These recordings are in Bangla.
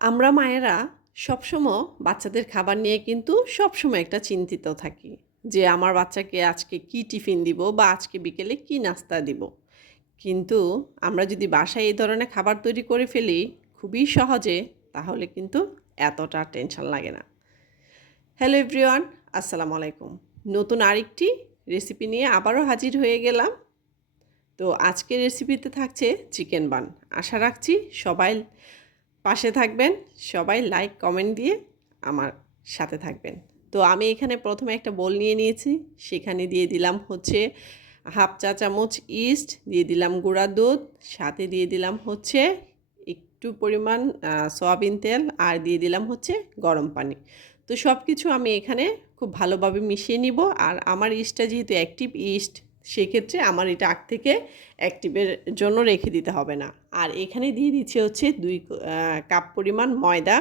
আমরা মায়েরা সবসময় বাচ্চাদের খাবার নিয়ে কিন্তু সবসময় একটা চিন্তিত থাকি যে আমার বাচ্চাকে আজকে কি টিফিন দিব বা আজকে বিকেলে কি নাস্তা দিব। কিন্তু আমরা যদি বাসায় এই ধরনের খাবার তৈরি করে ফেলি খুবই সহজে, তাহলে কিন্তু এতটা টেনশন লাগে না। হ্যালো এভরিওয়ান, আসসালামু আলাইকুম। নতুন আরেকটি রেসিপি নিয়ে আবারও হাজির হয়ে গেলাম। তো আজকের রেসিপিতে থাকছে চিকেন বান। আশা রাখছি সবাই পাশে থাকবেন, সবাই লাইক কমেন্ট দিয়ে আমার সাথে থাকবেন। তো আমি এখানে প্রথমে একটা বোল নিয়ে নিয়েছি, সেখানে দিয়ে দিলাম হচ্ছে হাফ চা চামচ ইস্ট দিয়ে দিলাম গুঁড়া দুধ, সাথে দিয়ে দিলাম হচ্ছে একটু পরিমাণ সয়াবিন তেল, আর দিয়ে দিলাম হচ্ছে গরম পানি। তো সব কিছু আমি এখানে খুব ভালোভাবে মিশিয়ে নিব, আর আমার ইস্টটা যেহেতু অ্যাক্টিভ ইস্ট সেক্ষেত্রে আমার এটা আগ থেকে অ্যাক্টিভের জন্য রেখে দিতে হবে না। আর এখানে দিয়ে দিচ্ছে হচ্ছে দুই কাপ পরিমাণ ময়দা।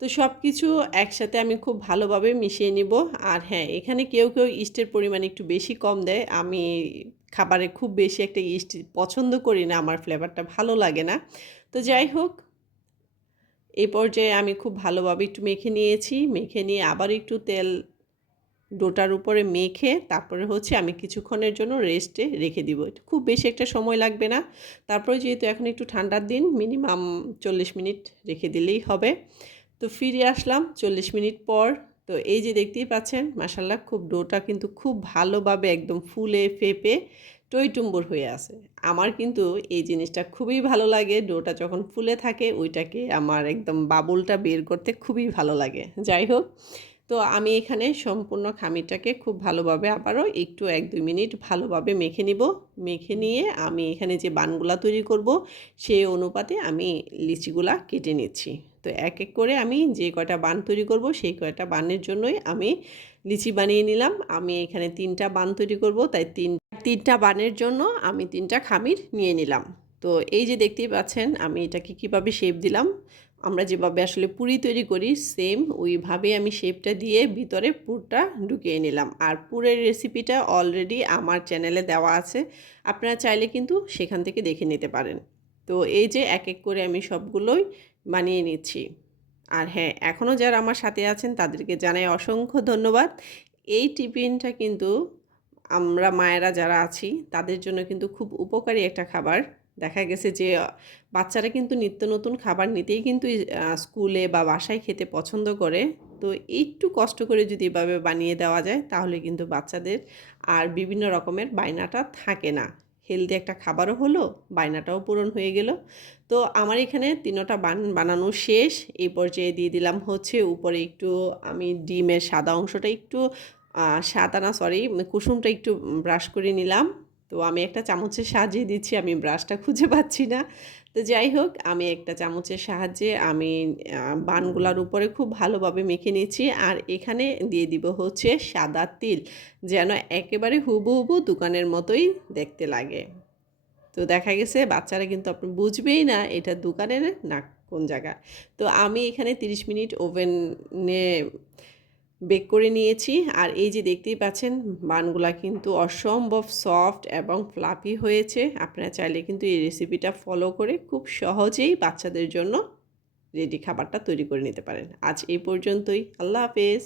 তো সব কিছু একসাথে আমি খুব ভালোভাবে মিশিয়ে নিব। আর হ্যাঁ এখানে কেউ কেউ ইস্টের পরিমাণ একটু বেশি কম দেয়। আমি খাবারে খুব বেশি একটা ইস্ট পছন্দ করি না, আমার ফ্লেভারটা ভালো লাগে না। তো যাই হোক এই পর্যায়ে আমি খুব ভালোভাবে একটু মেখে নিয়েছি। মেখে নিয়ে আবার একটু তেল ডোটার উপরে মেখে তারপরে হচ্ছে আমি কিছুক্ষণের জন্য রেস্টে রেখে দিব। খুব বেশি একটা সময় লাগবে না। তারপরে যেহেতু এখন একটু ঠান্ডার দিন মিনিমাম চল্লিশ মিনিট রেখে দিলেই হবে। তো ফিরে আসলাম চল্লিশ মিনিট পর। তো এই যে দেখতেই পাচ্ছেন মাসাল্লাহ খুব ডোটা কিন্তু খুব ভালোভাবে একদম ফুলে ফেপে টইটুম্বর হয়ে আছে। আমার কিন্তু এই জিনিসটা খুবই ভালো লাগে, ডোটা যখন ফুলে থাকে ওইটাকে আমার একদম বাবুলটা বের করতে খুবই ভালো লাগে। যাই হোক তো আমি এখানে সম্পূর্ণ খামিরটাকে খুব ভালোভাবে আবারও একটু এক দুই মিনিট ভালোভাবে মেখে নিব। মেখে নিয়ে আমি এখানে যে বানগুলা তৈরি করব, সেই অনুপাতে আমি লিচিগুলা কেটে নিচ্ছি। তো এক এক করে আমি যে কয়টা বান তৈরি করব, সেই কয়টা বানের জন্যই আমি লিচি বানিয়ে নিলাম। আমি এখানে তিনটা বান তৈরি করব, তাই তিন, তিনটা বানের জন্য আমি তিনটা খামির নিয়ে নিলাম। তো এই যে দেখতেই পাচ্ছেন, আমি এটাকে কীভাবে শেপ দিলাম আমরা যেভাবে আসলে পুরি তৈরি করি সেম ওইভাবে আমি শেপটা দিয়ে ভিতরে পুরটা ঢুকিয়ে নিলাম। আর পুরের রেসিপিটা অলরেডি আমার চ্যানেলে দেওয়া আছে। আপনারা চাইলে কিন্তু সেখান থেকে দেখে নিতে পারেন। তো এই যে এক এক করে আমি সবগুলোই বানিয়ে নিচ্ছি। আর হ্যাঁ এখনও যারা আমার সাথে আছেন তাদেরকে জানাই অসংখ্য ধন্যবাদ। এই টিফিনটা কিন্তু আমরা মায়েরা যারা আছি, তাদের জন্য কিন্তু খুব উপকারী একটা খাবার। দেখা গেছে যে বাচ্চারা কিন্তু নিত্য নতুন খাবার নিতেই কিন্তু স্কুলে বা বাসায় খেতে পছন্দ করে। তো একটু কষ্ট করে যদি এভাবে বানিয়ে দেওয়া যায়, তাহলে কিন্তু বাচ্চাদের আর বিভিন্ন রকমের বায়নাটা থাকে না। হেলদি একটা খাবারও হলো, বায়নাটাও পূরণ হয়ে গেল। তো আমার এখানে তিনোটা বান, বানানো শেষ। এই পর্যায়ে দিয়ে দিলাম হচ্ছে উপরে একটু আমি ডিমের সাদা অংশটা একটু সাদা না সরি কুসুমটা একটু ব্রাশ করে নিলাম। তো আমি একটা চামচের সাহায্যে দিচ্ছি, আমি ব্রাশটা খুঁজে পাচ্ছি না। তো যাই হোক, আমি একটা চামচের সাহায্যে আমি বানগুলার উপরে খুব ভালোভাবে মেখে নিচ্ছি আর এখানে দিয়ে দিব হচ্ছে সাদা তিল, যেন একেবারে হুবহু দোকানের মতোই দেখতে লাগে। তো দেখা গেছে বাচ্চারা কিন্তু আপনি বুঝবেই না এটা দোকানের না কোন জায়গা। তো আমি এখানে 30 মিনিট ওভেনে বেক করে নিয়েছি। আর এই যে দেখতেই পাচ্ছেন, বানগুলা কিন্তু অসম্ভব সফট এবং ফ্লাপি হয়েছে। আপনারা চাইলে কিন্তু এই রেসিপিটা ফলো করে খুব সহজেই বাচ্চাদের জন্য রেডি খাবারটা তৈরি করে নিতে পারেন। আজ এই পর্যন্তই। আল্লাহ হাফেজ।